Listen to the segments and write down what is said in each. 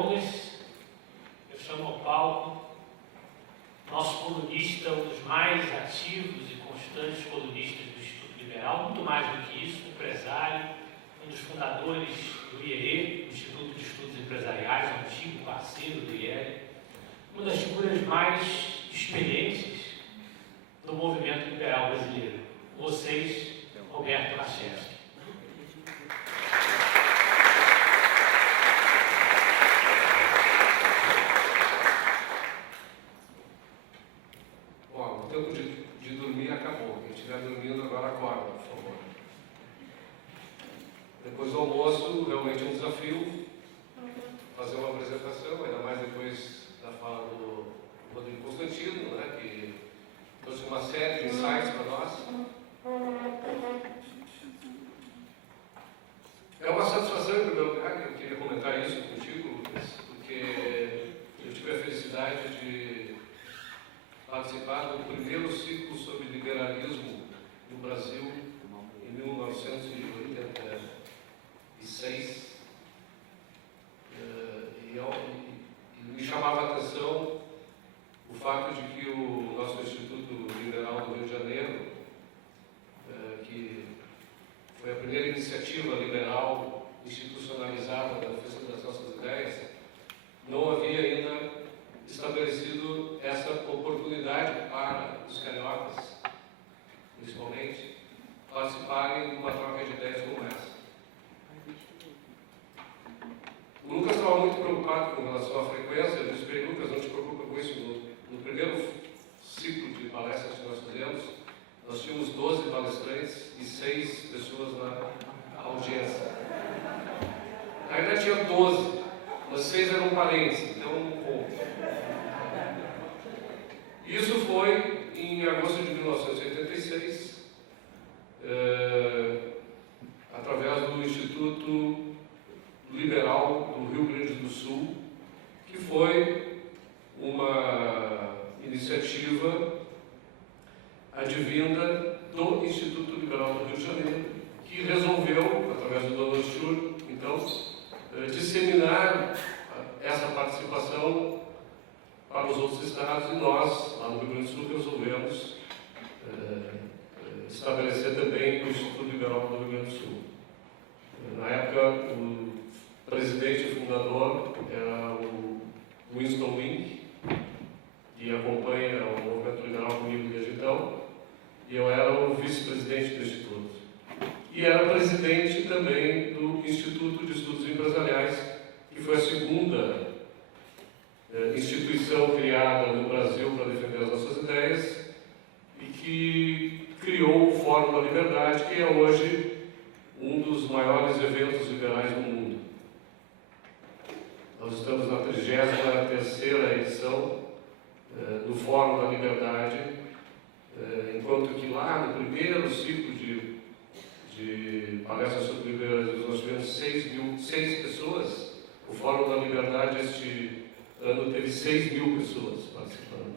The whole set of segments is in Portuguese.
longas, eu chamo ao palco nosso colunista, um dos mais ativos e constantes colunistas do Instituto Liberal, muito mais do que isso, empresário, um dos fundadores do IEE, Instituto de Estudos Empresariais, um antigo parceiro do IEE, uma das figuras mais experientes do movimento liberal brasileiro. Vocês, Roberto Machevski. Bom, o tempo de dormir acabou. Quem estiver dormindo agora acorda, por favor. Depois do almoço, realmente é um desafio fazer uma apresentação, ainda mais depois da fala do Rodrigo Constantino, né, que trouxe uma série de insights para nós. É uma satisfação, em primeiro lugar, eu queria comentar isso contigo, Lucas, porque eu tive a felicidade de participar do primeiro ciclo sobre liberalismo no Brasil em 1986. E me chamava a atenção o fato de que o nosso Instituto Liberal do Rio de Janeiro, que foi a primeira iniciativa liberal institucionalizada da defesa das nossas ideias, não havia ainda estabelecido essa oportunidade para os cariocas, principalmente, participarem de uma troca de ideias como essa. O Lucas estava muito preocupado com relação à frequência. Eu disse para ele: Lucas, não te preocupa com isso. No primeiro ciclo de palestras que nós fizemos, nós tínhamos 12 palestrantes e 6 pessoas na audiência. Na verdade tinha 12, mas 6 eram parentes, então um ponto. Isso foi em agosto de 1986, através do Instituto Liberal do Rio Grande do Sul, que foi uma iniciativa advinda do Instituto Liberal do Rio de Janeiro, que resolveu, através do Donald Schur, então, disseminar essa participação para os outros estados, e nós, lá no Rio Grande do Sul, resolvemos estabelecer também o Instituto Liberal do Rio Grande do Sul. Na época, o presidente e fundador era o Winston Wink, que acompanha o movimento liberal comigo desde então, e eu era o vice-presidente do Instituto. E era presidente também do Instituto de Estudos Empresariais, que foi a segunda instituição criada no Brasil para defender as nossas ideias, e que criou o Fórum da Liberdade, que é hoje um dos maiores eventos liberais do mundo. Nós estamos na 33ª edição do Fórum da Liberdade, enquanto que lá no primeiro ciclo de palestras sobre liberalismo nós tivemos 6 pessoas. O Fórum da Liberdade este ano teve 6 mil pessoas participando,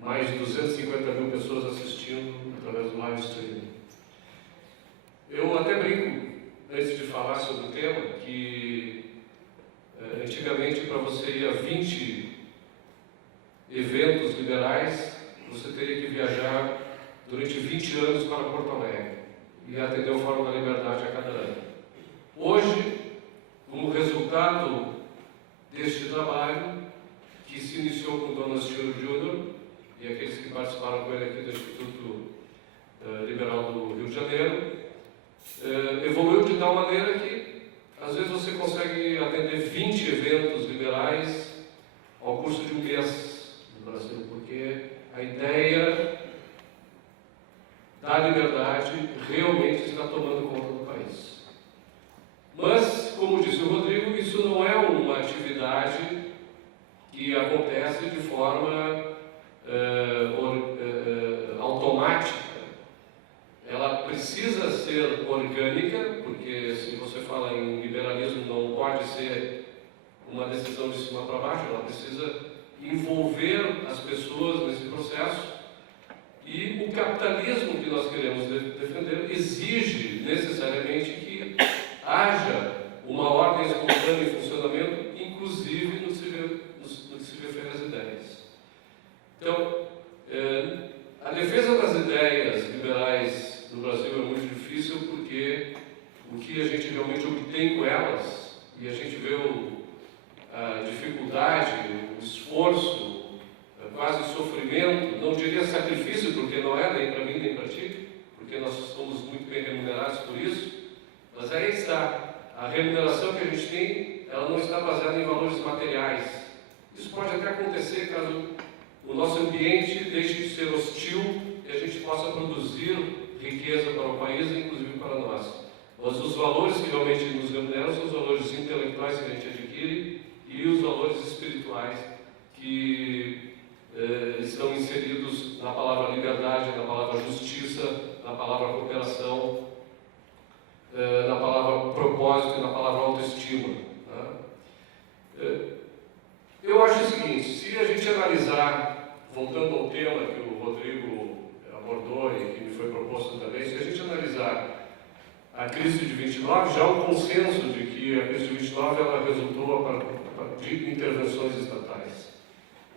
mais de 250 mil pessoas assistindo através do live streaming. Eu até brinco, antes de falar sobre o tema, que antigamente, para você ir a 20 eventos liberais, você teria que viajar durante 20 anos para Porto Alegre e atender o Fórum da Liberdade a cada ano. Hoje, como resultado deste trabalho, que se iniciou com o Donald Schur Jr. e aqueles que participaram com ele aqui do Instituto Liberal do Rio de Janeiro, evoluiu de tal maneira que, às vezes, você consegue atender 20 eventos liberais ao curso de um mês no Brasil, porque a ideia da liberdade realmente está tomando conta do país. Mas, como disse o Rodrigo, isso não é uma atividade que acontece de forma automática. Ela precisa ser orgânica, porque se você fala em liberalismo, não pode ser uma decisão de cima para baixo, ela precisa envolver as pessoas nesse processo. E o capitalismo que nós queremos defender exige necessariamente que haja uma ordem espontânea em funcionamento, inclusive dificuldade, o esforço, quase o sofrimento, não diria sacrifício, porque não é nem para mim nem para ti, porque nós somos muito bem remunerados por isso, mas aí está, a remuneração que a gente tem, ela não está baseada em valores materiais. Isso pode até acontecer caso o nosso ambiente deixe de ser hostil e a gente possa produzir riqueza para o país e inclusive para nós. Mas os valores que realmente nos remuneram são os valores intelectuais que a gente adquire e os valores espirituais que estão inseridos na palavra liberdade, na palavra justiça, na palavra cooperação, na palavra propósito e na palavra autoestima. Né? Eu acho o seguinte, se a gente analisar, voltando ao tema que o Rodrigo abordou e que me foi proposto também, se a gente analisar a crise de 29, já há um consenso de que a crise de 29 ela resultou de intervenções estatais.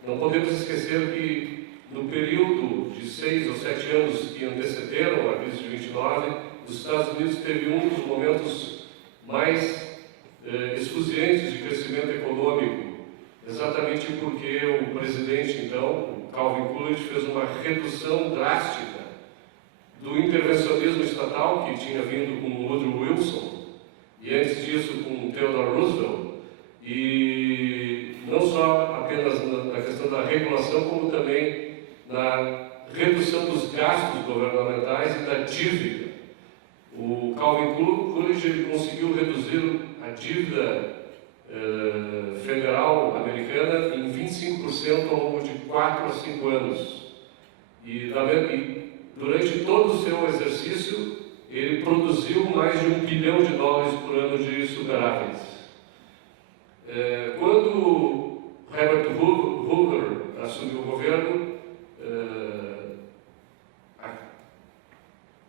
Não podemos esquecer que no período de 6 ou 7 anos que antecederam a crise de 29, os Estados Unidos teve um dos momentos mais esfuziantes de crescimento econômico, exatamente porque o presidente, então, o Calvin Coolidge, fez uma redução drástica do intervencionismo estatal que tinha vindo com Woodrow Wilson e antes disso com Theodore Roosevelt, e não só apenas na questão da regulação, como também na redução dos gastos governamentais e da dívida. O Calvin Coolidge conseguiu reduzir a dívida federal americana em 25% ao longo de 4 a 5 anos. E durante todo o seu exercício, ele produziu mais de $1 bilhão por ano de superávites. Quando Herbert Hoover assumiu o governo,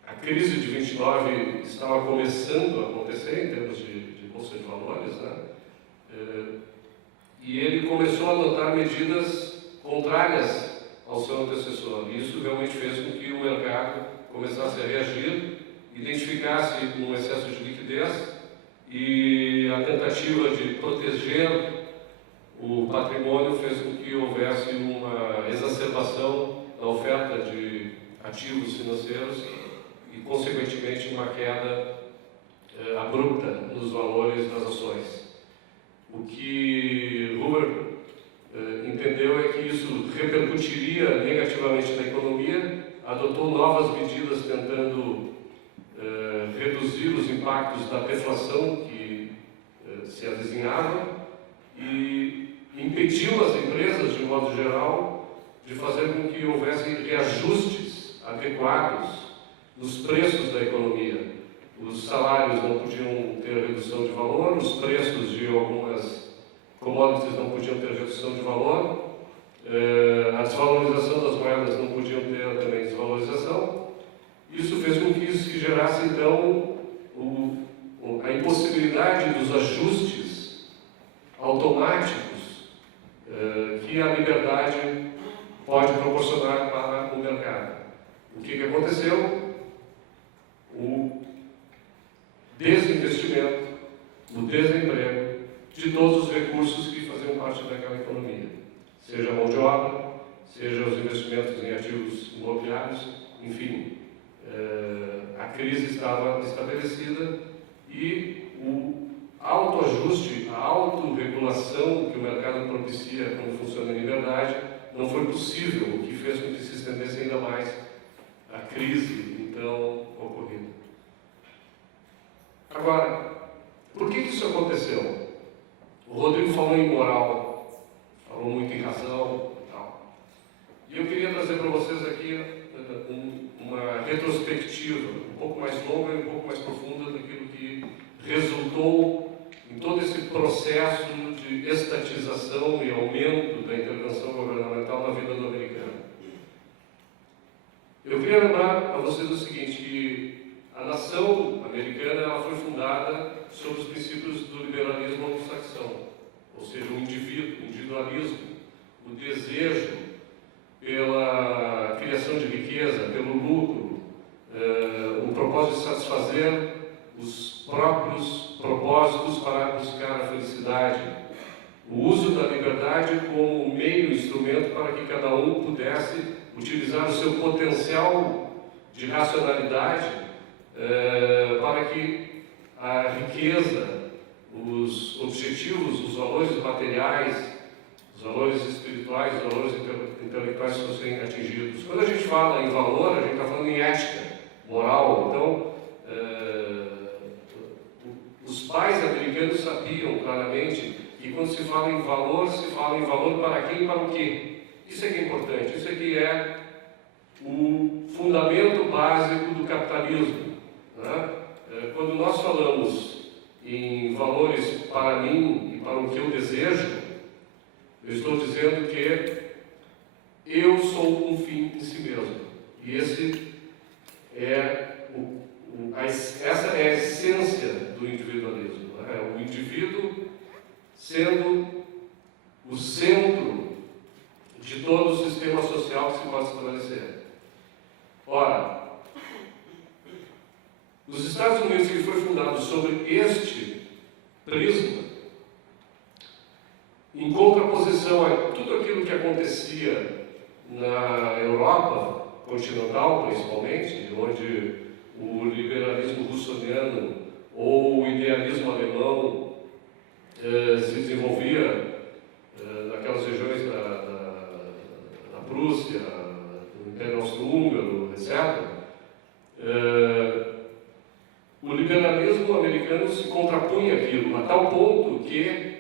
a crise de 29 estava começando a acontecer em termos de bolsa de valores, né? E ele começou a adotar medidas contrárias ao seu antecessor. E isso realmente fez com que o mercado começasse a reagir, identificasse um excesso de liquidez e a tentativa de proteger o patrimônio fez com que houvesse uma exacerbação da oferta de ativos financeiros e, consequentemente, uma queda abrupta nos valores das ações. O que Hoover entendeu é que isso repercutiria negativamente na economia, adotou novas medidas tentando reduzir os impactos da deflação que se avizinhava e impediu as empresas, de modo geral, de fazer com que houvesse reajustes adequados nos preços da economia. Os salários não podiam ter redução de valor, os preços de algumas commodities não podiam ter redução de valor, a desvalorização das moedas não podiam ter também desvalorização. Isso fez com que se gerasse, então, a impossibilidade dos ajustes automáticos que a liberdade pode proporcionar para o mercado. O que aconteceu? O desinvestimento, o desemprego de todos os recursos que faziam parte daquela economia, seja a mão de obra, seja os investimentos em ativos imobiliários, enfim, a crise estava estabelecida e o autoajuste, a autorregulação que o mercado propicia quando funciona em liberdade não foi possível, o que fez com que se estendesse ainda mais a crise então ocorrida. Agora, por que isso aconteceu? O Rodrigo falou em moral, falou muito em razão e tal. E eu queria trazer para vocês aqui uma retrospectiva um pouco mais longa e um pouco mais profunda daquilo que resultou em todo esse processo de estatização e aumento da intervenção governamental na vida do americano. Eu queria lembrar a vocês o seguinte, que a nação americana ela foi fundada sobre os princípios do liberalismo anglo-saxão, ou seja, o indivíduo, o individualismo, o desejo pela criação de riqueza, pelo lucro, o propósito de satisfazer os próprios propósitos para buscar a felicidade, o uso da liberdade como meio, instrumento para que cada um pudesse utilizar o seu potencial de racionalidade para que a riqueza, os objetivos, os valores materiais, os valores espirituais, os valores intelectuais fossem atingidos. Quando a gente fala em valor, a gente está falando em ética, moral. Então, os pais americanos sabiam claramente que quando se fala em valor para quem e para o quê. Isso é que é importante, isso é que é o fundamento básico do capitalismo, né? Quando nós falamos em valores para mim e para o que eu desejo, eu estou dizendo que eu sou um fim em si mesmo. E essa é a essência do individualismo. Né? O indivíduo sendo o centro de todo o sistema social que se pode estabelecer. Ora, os Estados Unidos, que foi fundado sobre este prisma, em contraposição a tudo aquilo que acontecia na Europa continental, principalmente, onde o liberalismo russoniano ou o idealismo alemão se desenvolvia naquelas regiões da Prússia, do Império Austro-Húngaro, etc., o liberalismo americano se contrapunha àquilo, a tal ponto que,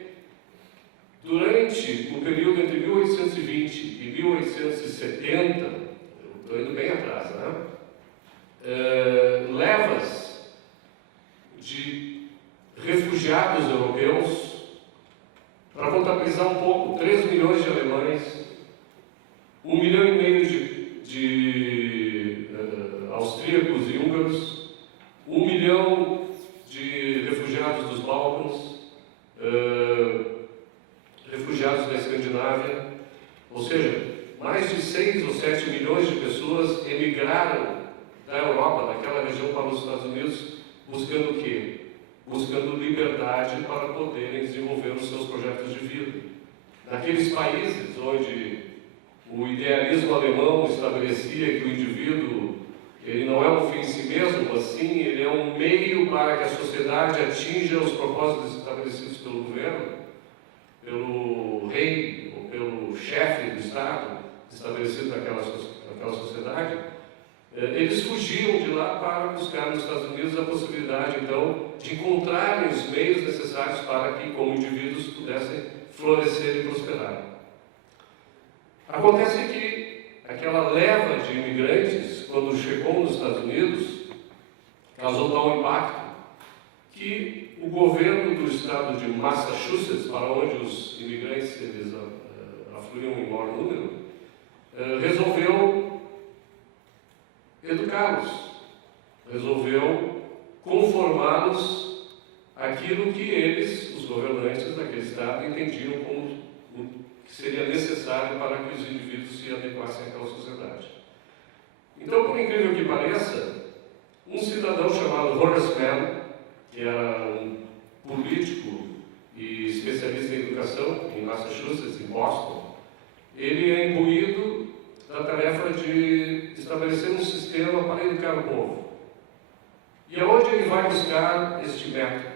durante o período entre 1820 e 1870, estou indo bem atrás, né? Levas de refugiados europeus, para contabilizar um pouco, 3 milhões de alemães, 1,5 milhão de austríacos e húngaros, 1 milhão de refugiados dos Balcãs, refugiados da Escandinávia, ou seja, mais de 6 ou 7 milhões de pessoas emigraram da Europa, daquela região, para os Estados Unidos, buscando o quê? Buscando liberdade para poderem desenvolver os seus projetos de vida. Naqueles países onde o idealismo alemão estabelecia que o indivíduo ele não é um fim em si mesmo, mas sim ele é um meio para que a sociedade atinja os propósitos estabelecidos pelo governo, pelo rei ou pelo chefe do Estado estabelecido naquela sociedade, eles fugiam de lá para buscar nos Estados Unidos a possibilidade, então, de encontrarem os meios necessários para que, como indivíduos, pudessem florescer e prosperar. Acontece que aquela leva de imigrantes, quando chegou nos Estados Unidos, causou tal impacto que o governo do estado de Massachusetts, para onde os imigrantes eles afluíam em maior número, resolveu educá-los, resolveu conformá-los àquilo que eles, os governantes daquele estado, entendiam como o que seria necessário para que os indivíduos se adequassem àquela sociedade. Então, por incrível que pareça, um cidadão chamado Horace Mann, que era um político e especialista em educação em Massachusetts, em Boston, ele é imbuído da tarefa de estabelecer um sistema para educar o povo. E aonde ele vai buscar este método?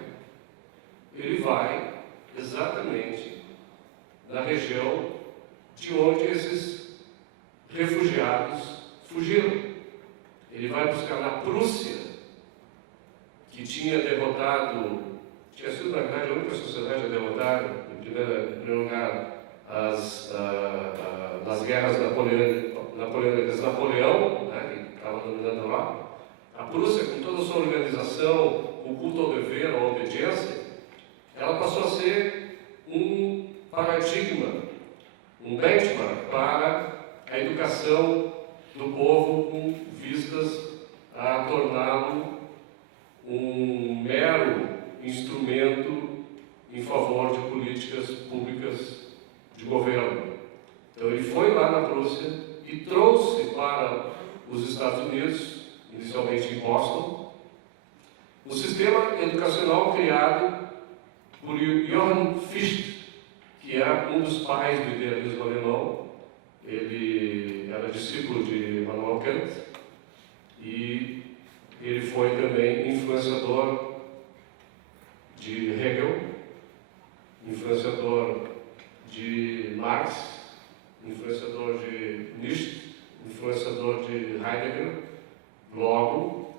Ele vai exatamente na região de onde esses refugiados fugiram. Ele vai buscar na Prússia, que tinha sido na verdade a única sociedade a derrotar, em primeiro lugar, nas guerras napoleônicas, Napoleão, né, que estava dominando a Europa. A Prússia, com toda a sua organização, o culto ao dever, à obediência, ela passou a ser um paradigma, um benchmark para a educação do povo com vistas a torná-lo um mero instrumento em favor de políticas públicas de governo. Então ele foi lá na Prússia e trouxe para os Estados Unidos, inicialmente em Boston, um sistema educacional criado por Johann Fichte, que é um dos pais do idealismo alemão. Ele era discípulo de Immanuel Kant e ele foi também influenciador de Hegel, influenciador de Marx, influenciador de Nietzsche, influenciador de Heidegger. Logo,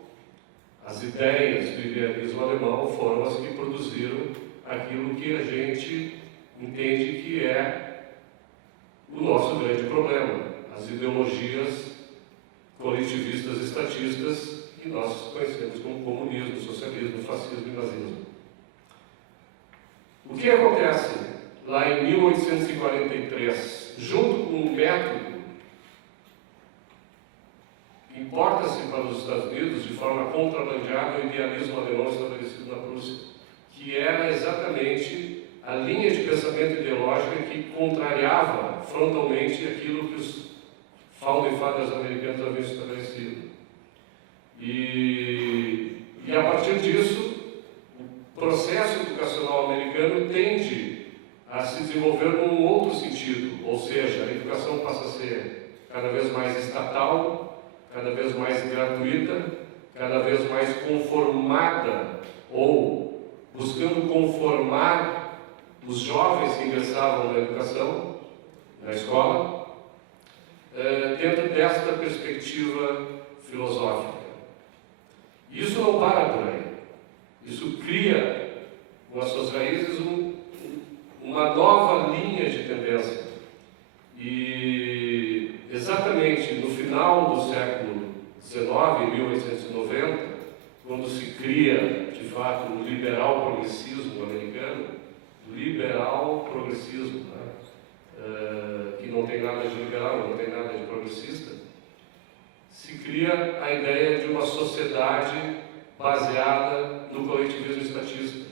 as ideias do idealismo alemão foram as que produziram aquilo que a gente entende que é o nosso grande problema, as ideologias coletivistas estatistas que nós conhecemos como comunismo, socialismo, fascismo e nazismo. O que acontece lá em 1843, junto com um método que importa-se para os Estados Unidos de forma contrabandeada o idealismo alemão estabelecido na Prússia, que era exatamente a linha de pensamento ideológica que contrariava frontalmente aquilo que os founding fathers americanos haviam estabelecido. E a partir disso, o processo educacional americano tende a se desenvolver num outro sentido, ou seja, a educação passa a ser cada vez mais estatal, cada vez mais gratuita, cada vez mais conformada, ou buscando conformar os jovens que ingressavam na educação, na escola, dentro desta perspectiva filosófica. Isso não para por aí. Isso cria, com as suas raízes, uma nova linha de tendência. E exatamente no final do século XIX, 1890, quando se cria, de fato, o liberal progressismo americano, liberal progressismo, né? Que não tem nada de liberal, não tem nada de progressista, se cria a ideia de uma sociedade baseada no coletivismo estatista.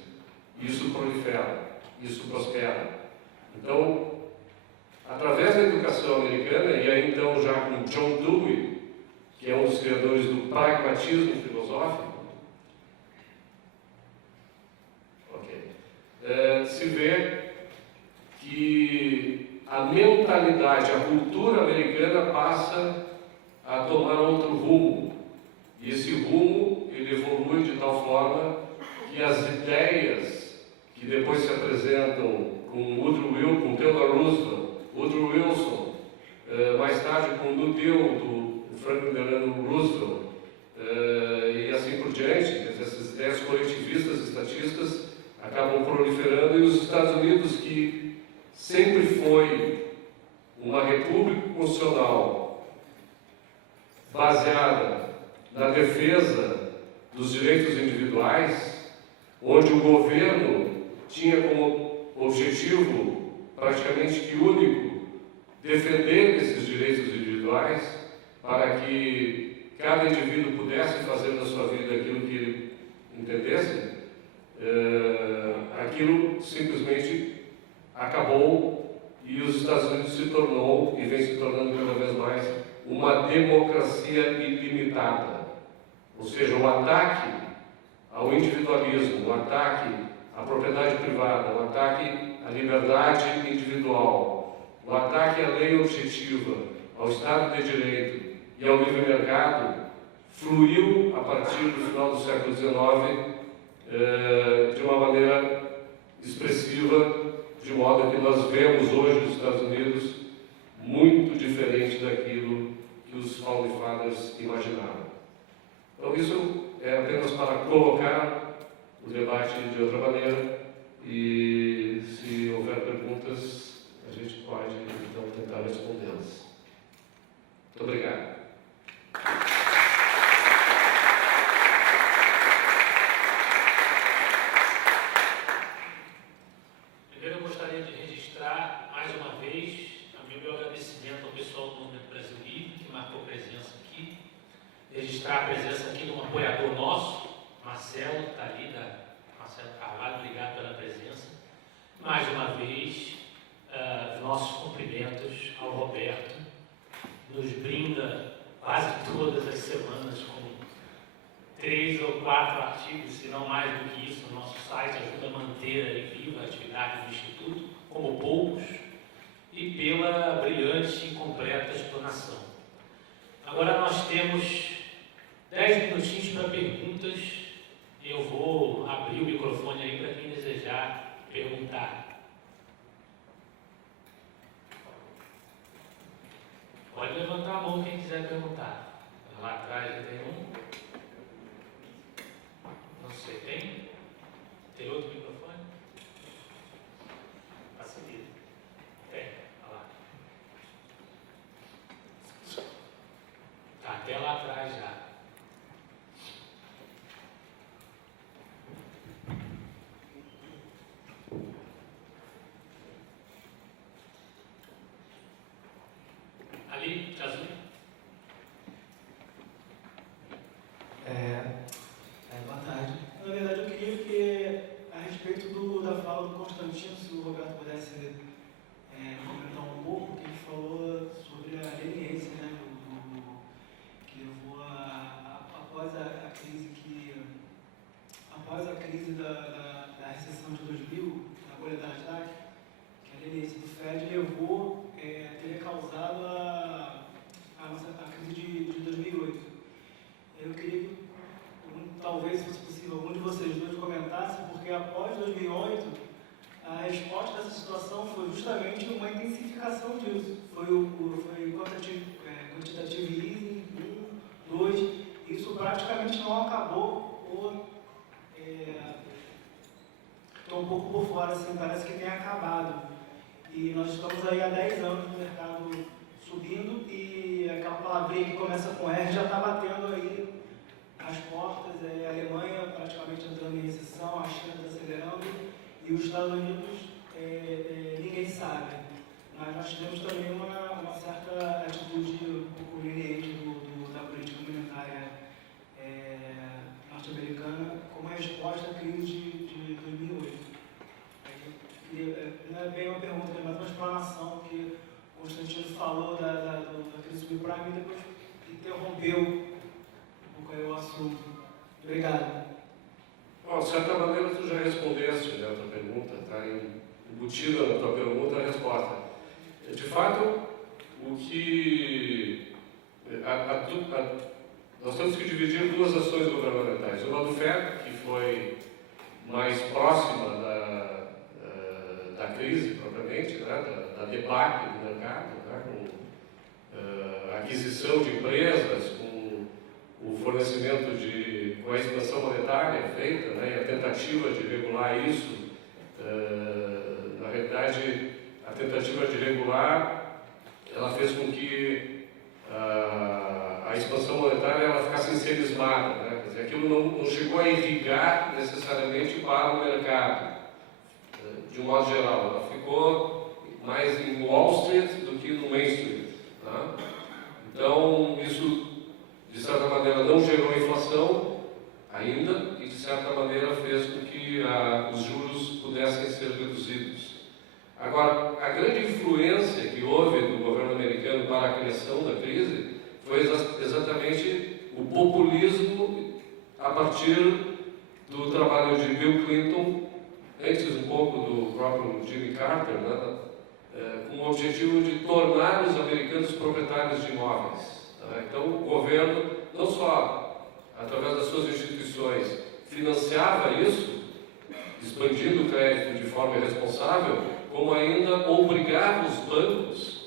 Isso prolifera, isso prospera. Então, através da educação americana, e aí então já com John Dewey, que é um dos criadores do pragmatismo filosófico, se vê que a mentalidade, a cultura americana passa a tomar outro rumo. E esse rumo, ele evolui de tal forma que as ideias que depois se apresentam com com Theodore Roosevelt, Woodrow Wilson, mais tarde com New Deal, do Franklin Delano Roosevelt, e assim por diante, essas ideias coletivistas, estatistas, acabam proliferando, e os Estados Unidos, que sempre foi uma república constitucional baseada na defesa dos direitos individuais, onde o governo tinha como objetivo praticamente que único defender esses direitos individuais para que cada indivíduo pudesse fazer da sua vida aquilo que ele entendesse, aquilo simplesmente acabou e os Estados Unidos se tornou, e vem se tornando cada vez mais, uma democracia ilimitada. Ou seja, o ataque ao individualismo, o ataque à propriedade privada, o ataque à liberdade individual, o ataque à lei objetiva, ao Estado de Direito e ao livre mercado, fluiu a partir do final do século XIX de uma maneira expressiva, de modo que nós vemos hoje os Estados Unidos muito diferente daquilo que os Founding Fathers imaginavam. Então isso é apenas para colocar o debate de outra maneira, e se houver perguntas, a gente pode então tentar respondê-las. Muito obrigado. Primeiro, eu gostaria de registrar mais uma vez meu agradecimento ao pessoal do Movimento Brasil Livre, que marcou presença aqui, registrar a presença aqui de um apoiador nosso, Marcelo, que está ali, Marcelo Carvalho, obrigado pela presença. Mais uma vez, nossos cumprimentos ao Roberto, nos brinda quase todas as semanas com 3 ou 4 artigos, se não mais do que isso, no nosso site, ajuda a manter aí viva a atividade do Instituto, como poucos. temos 10 minutinhos para perguntas. Eu vou abrir o microfone aí para quem desejar perguntar. Pode levantar a mão quem quiser perguntar. Lá atrás tem um. Não sei, tem? Tem outro microfone? Facilita. Tem, olha lá. Tá até lá atrás já. Ali, de azul. Boa tarde. Na verdade, eu queria que, a respeito da fala do Constantino, se o Roberto pudesse comentar um pouco, que ele falou sobre a leniência, né, que levou após a crise da recessão de 2000, da bolha da Nasdaq, que a leniência do Fed levou, teria causado a crise de 2008. Eu queria que, talvez, se fosse possível, algum de vocês dois comentasse, porque após 2008, a resposta dessa situação foi justamente uma intensificação disso. Foi quantitative easing, 1, 2, isso praticamente não acabou, estou um pouco por fora, assim, parece que tem acabado. E nós estamos aí há 10 anos no mercado subindo e aquela palavrinha que começa com R já está batendo aí as portas, a Alemanha praticamente entrando em recessão, a China desacelerando e os Estados Unidos ninguém sabe. Mas nós tivemos também uma certa atitude um pouco leniente da política monetária norte-americana como resposta à crise de 2008. Não é bem uma pergunta, é mais uma explanação que o Constantino falou da crise subprime e depois interrompeu um pouco aí o assunto. Obrigado. Bom, de certa maneira, tu já respondeste a tua pergunta, está embutida na tua pergunta a resposta. De fato, o que nós temos que dividir duas ações governamentais. Uma do FED, que foi mais próxima da crise propriamente, né, da debacle do mercado, né, com a aquisição de empresas, com o fornecimento com a expansão monetária feita, né, e a tentativa de regular isso. Na realidade, a tentativa de regular, ela fez com que a expansão monetária ela ficasse ensemismada, né? Quer dizer, aquilo não chegou a irrigar necessariamente para o mercado, de um modo geral. Ela ficou mais em Wall Street do que no Main Street, né? Então, isso, de certa maneira, não gerou inflação ainda e, de certa maneira, fez com que os juros pudessem ser reduzidos. Agora, a grande influência que houve do governo americano para a criação da crise foi exatamente o populismo a partir do trabalho de Bill Clinton, antes um pouco do próprio Jimmy Carter, né, com o objetivo de tornar os americanos proprietários de imóveis. Tá? Então, o governo, não só através das suas instituições, financiava isso, expandindo o crédito de forma irresponsável, como ainda obrigava os bancos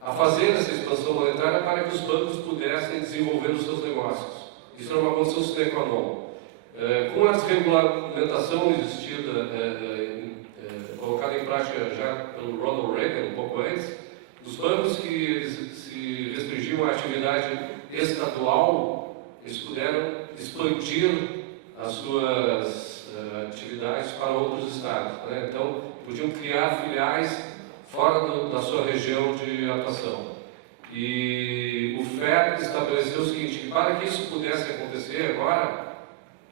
a fazer essa expansão monetária para que os bancos pudessem desenvolver os seus negócios. Isso era uma condição sine qua non. Com a desregulamentação existida, colocada em prática já pelo Ronald Reagan, um pouco antes, os bancos que se restringiam à atividade estadual, eles puderam expandir as suas atividades para outros estados, né? Então, podiam criar filiais fora da sua região de atuação. E o FED estabeleceu o seguinte, que para que isso pudesse acontecer agora,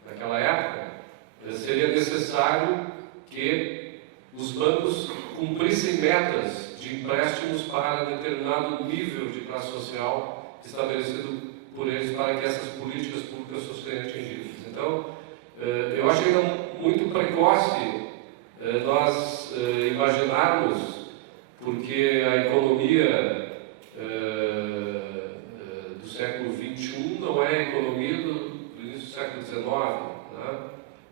naquela época, seria necessário que os bancos cumprissem metas de empréstimos para determinado nível de classe social estabelecido por eles para que essas políticas públicas fossem atingidas. Então, eu acho ainda muito precoce nós imaginarmos, porque a economia XIX, né?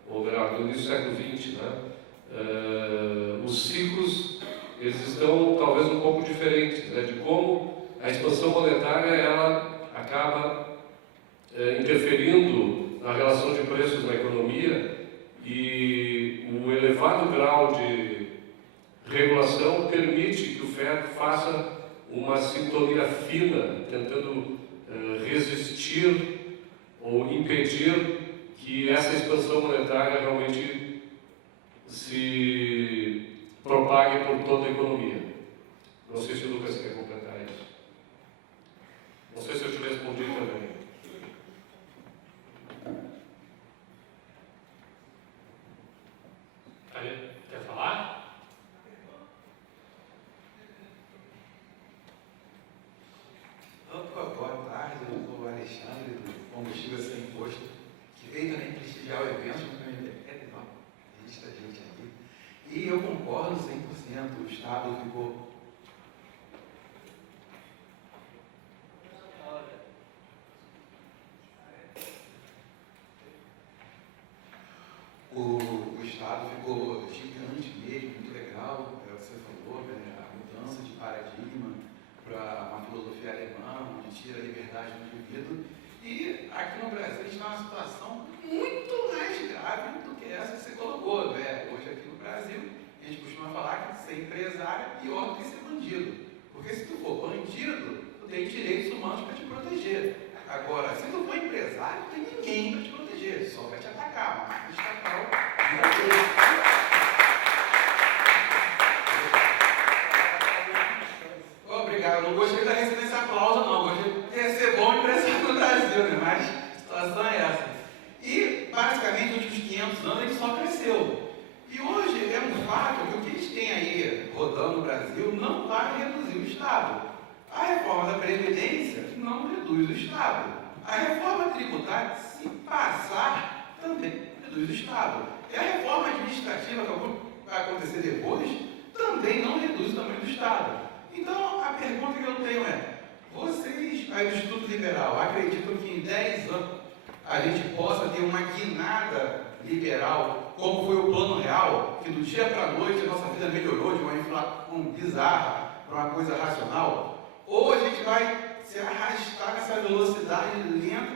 Ou melhor, no início do século XX, né? Os ciclos eles estão talvez um pouco diferentes, né? De como a expansão monetária ela acaba interferindo na relação de preços na economia, e o elevado grau de regulação permite que o FED faça uma sintonia fina, tentando resistir ou impedir que essa expansão monetária realmente se propague por toda a economia. Não sei se o Lucas quer completar isso. Não sei se eu te respondi também. Quer falar? Boa tarde, eu sou o Alexandre, do Combustível Sem Imposto, que veio também prestigiar o evento, muita gente aqui. E eu concordo 100%, o Estado ficou... O Estado ficou gigante mesmo, muito legal, é o que você falou, né? A mudança de paradigma para uma filosofia alemã, onde tira a liberdade do indivíduo. E aqui no Brasil a gente está numa situação muito mais grave do que essa que você colocou, né? Hoje aqui no Brasil a gente costuma falar que ser empresário é pior do que ser bandido. Porque se tu for bandido, tu tem direitos humanos para te proteger. Agora, se tu for empresário, não tem ninguém para te proteger, só vai te atacar, uma máquina estatal. Obrigado, eu não gostei da receber essa aplauso, não. Gostei de ser bom empresário no Brasil, né? Mas a situação é essa. E, basicamente, nos últimos 500 anos, ele só cresceu. E hoje é um fato que o que a gente tem aí rodando no Brasil não vai reduzir o Estado. A reforma da Previdência não reduz o Estado. A reforma tributária, se passar, também reduz o Estado. E a reforma administrativa, que vai acontecer depois, também não reduz o tamanho do Estado. Então, a pergunta que eu tenho é, vocês, aí do Instituto Liberal, acreditam que em 10 anos a gente possa ter uma guinada liberal, como foi o Plano Real, que do dia para a noite a nossa vida melhorou de uma inflação bizarra para uma coisa racional? Ou a gente vai se arrastar nessa velocidade lenta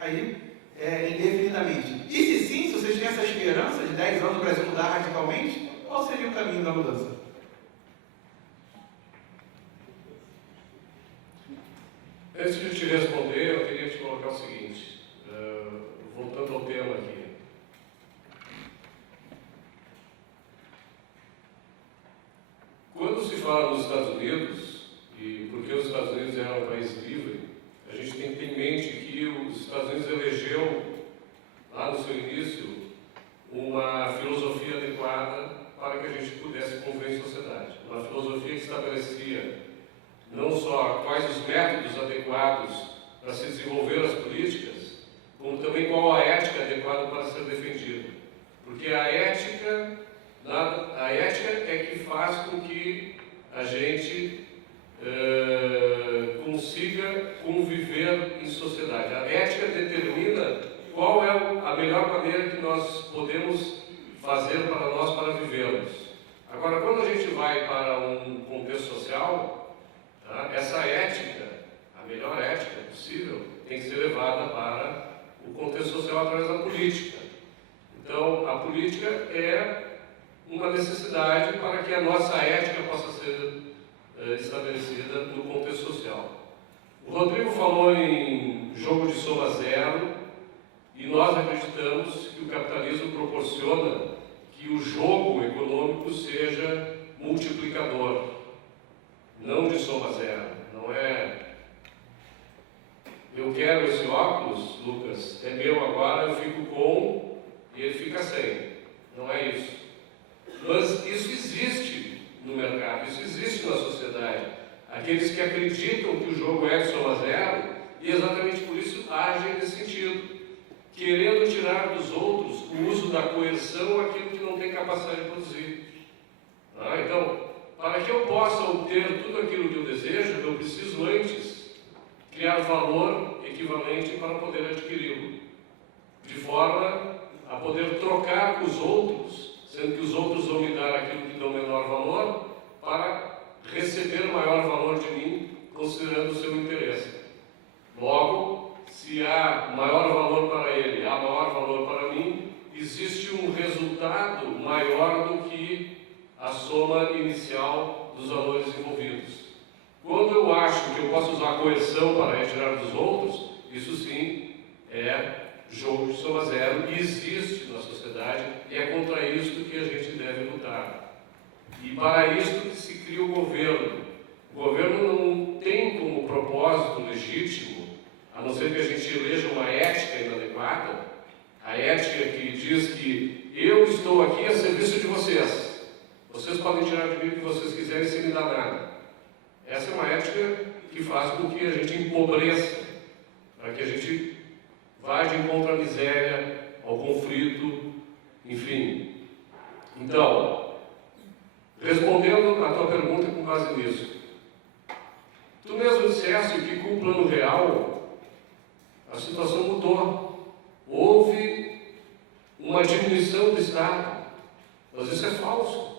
aí, indefinidamente? E se sim, se vocês têm essa esperança de 10 anos o Brasil mudar radicalmente, qual seria o caminho da mudança? Antes de te responder, eu queria te colocar o seguinte, voltando ao tema aqui. Quando se fala nos Estados Unidos, e porque os Estados Unidos eram um país livre, a gente tem que ter em mente que os Estados Unidos elegeu, lá no seu início, uma filosofia adequada para que a gente pudesse conviver em sociedade. Uma filosofia que estabelecia não só quais os métodos adequados para se desenvolver as políticas, como também qual a ética adequada para ser defendida. Porque a ética é que faz com que a gente consiga conviver em sociedade. A ética determina qual é a melhor maneira que nós podemos fazer para nós para vivermos. Agora, quando a gente vai para um contexto social, tá, essa ética, a melhor ética possível, tem que ser levada para o contexto social através da política. Então, a política é uma necessidade para que a nossa ética possa ser estabelecida no contexto social. O Rodrigo falou em jogo de soma zero, e nós acreditamos que o capitalismo proporciona que o jogo econômico seja multiplicador, não de soma zero. Não é eu quero esse óculos, Lucas, é meu agora, eu fico com e ele fica sem. Não é isso. Mas isso existe no mercado, isso existe na sociedade. Aqueles que acreditam que o jogo é de soma zero e exatamente por isso agem nesse sentido, querendo tirar dos outros o uso da coerção, aquilo que não tem capacidade de produzir. Então, para que eu possa obter tudo aquilo que eu desejo, eu preciso antes criar valor equivalente para poder adquiri-lo. de forma a poder trocar com os outros, sendo que os outros vão me dar aquilo que dão menor valor, para receber maior valor de mim, considerando o seu interesse. Logo, se há maior valor para ele, há maior valor para mim, existe um resultado maior do que a soma inicial dos valores envolvidos. Quando eu acho que eu posso usar coerção para retirar dos outros, isso sim é jogo de soma zero e existe na sociedade, e é contra isso que a gente deve lutar. E para isso que se cria o governo. O governo não tem como propósito legítimo, a não ser que a gente eleja uma ética inadequada, a ética que diz que eu estou aqui a serviço de vocês. Vocês podem tirar de mim o que vocês quiserem sem me dar nada. Essa é uma ética que faz com que a gente empobreça, para que a gente vá de encontro à miséria, ao conflito, enfim. Então, respondendo à tua pergunta com base nisso, tu mesmo disseste que com o plano real a situação mudou. Houve uma diminuição do Estado, mas isso é falso.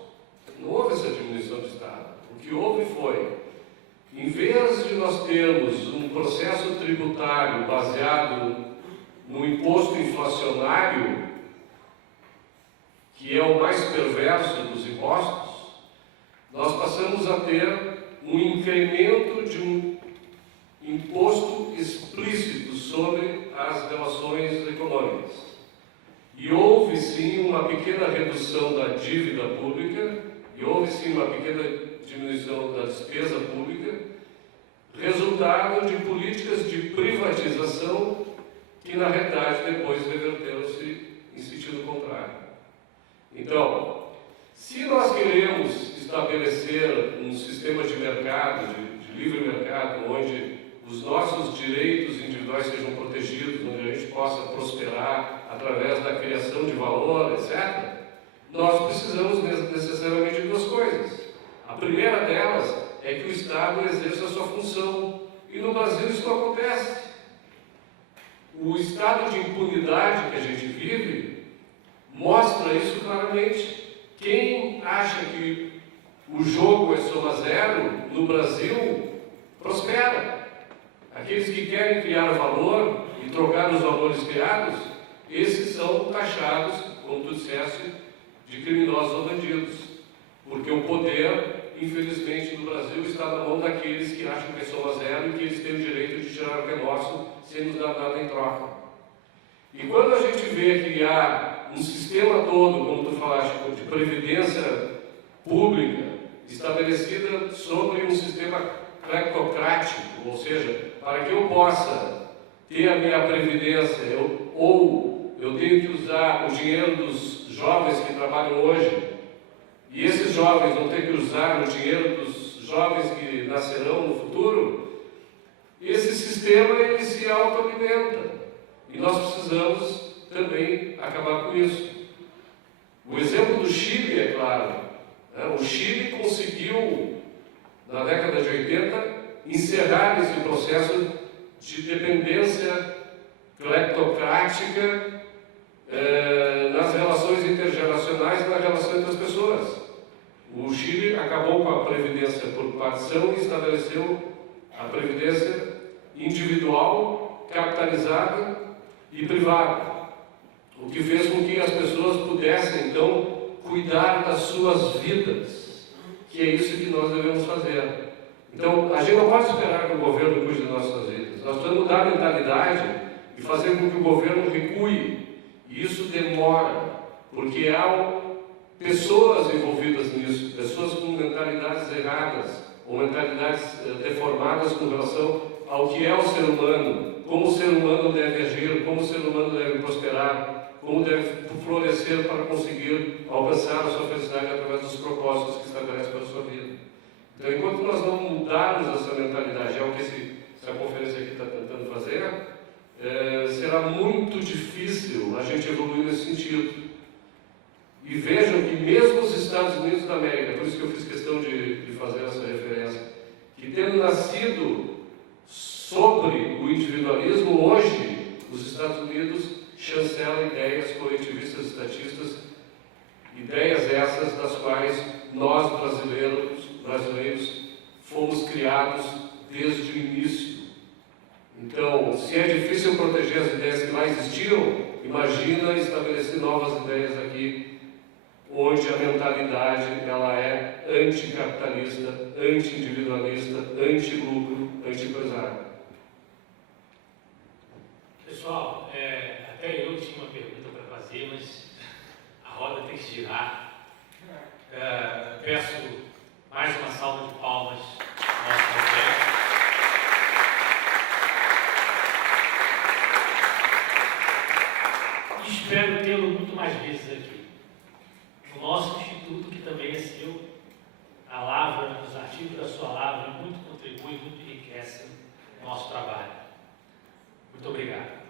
Não houve essa diminuição do Estado. O que houve foi, em vez de nós termos um processo tributário baseado no imposto inflacionário, que é o mais perverso dos impostos, nós passamos a ter um incremento de um imposto explícito sobre as relações econômicas. E houve sim uma pequena redução da dívida pública, e houve sim uma pequena diminuição da despesa pública, resultado de políticas de privatização que na realidade depois reverteram-se em sentido contrário. Então, se nós queremos estabelecer um sistema de mercado, de livre mercado, onde os nossos direitos individuais sejam protegidos, onde a gente possa prosperar através da criação de valor, etc., nós precisamos necessariamente de duas coisas. A primeira delas é que o Estado exerça a sua função. E no Brasil isso não acontece. O estado de impunidade que a gente vive mostra isso claramente. Quem acha que o jogo é soma zero, no Brasil, prospera. Aqueles que querem criar valor e trocar os valores criados, esses são taxados, como tu disseste, de criminosos ou bandidos. Porque o poder, infelizmente, no Brasil está na mão daqueles que acham que é soma zero e que eles têm o direito de tirar o remorso sem nos dar nada em troca. E quando a gente vê que há um sistema todo, como tu falaste, de previdência pública estabelecida sobre um sistema cleptocrático, ou seja, para que eu possa ter a minha previdência, eu tenho que usar o dinheiro dos jovens que trabalham hoje, e esses jovens vão ter que usar o dinheiro dos jovens que nascerão no futuro, esse sistema ele se autoalimenta. E nós precisamos também acabar com isso. O exemplo do Chile é claro. O Chile conseguiu, na década de 80, encerrar esse processo de dependência cleptocrática nas relações intergeracionais e na relação entre as pessoas. O Chile acabou com a previdência por partição e estabeleceu a previdência individual, capitalizada e privada, o que fez com que as pessoas pudessem, então, cuidar das suas vidas, que é isso que nós devemos fazer. Então, a gente não pode esperar que o governo cuide das nossas vidas. Nós precisamos mudar a mentalidade e fazer com que o governo recue. E isso demora, porque há pessoas envolvidas nisso, pessoas com mentalidades erradas, ou mentalidades deformadas com relação ao que é o ser humano, como o ser humano deve agir, como o ser humano deve prosperar, como deve florescer para conseguir alcançar a sua felicidade através dos propósitos que estabelece para a sua vida. Então, enquanto nós não mudarmos essa mentalidade, é o que essa conferência aqui está tentando fazer, será muito difícil a gente evoluir nesse sentido. E vejam que mesmo os Estados Unidos da América, por isso que eu fiz questão de fazer essa referência, que tendo nascido sobre o individualismo, hoje os Estados Unidos chancela ideias coletivistas estatistas, ideias essas das quais nós brasileiros fomos criados desde o início. Então, se é difícil proteger as ideias que lá existiam, imagina estabelecer novas ideias aqui, onde a mentalidade ela é anticapitalista, anti-individualista, anti-lucro, anti-empresário. Pessoal, até eu tinha uma pergunta para fazer, mas a roda tem que girar. Peço mais uma salva de palmas ao nosso projeto. E espero tê-lo muito mais vezes aqui. O nosso instituto, que também é seu, a Lavra, os artigos da sua Lavra, muito contribui, muito enriquece o nosso trabalho. Muito obrigado.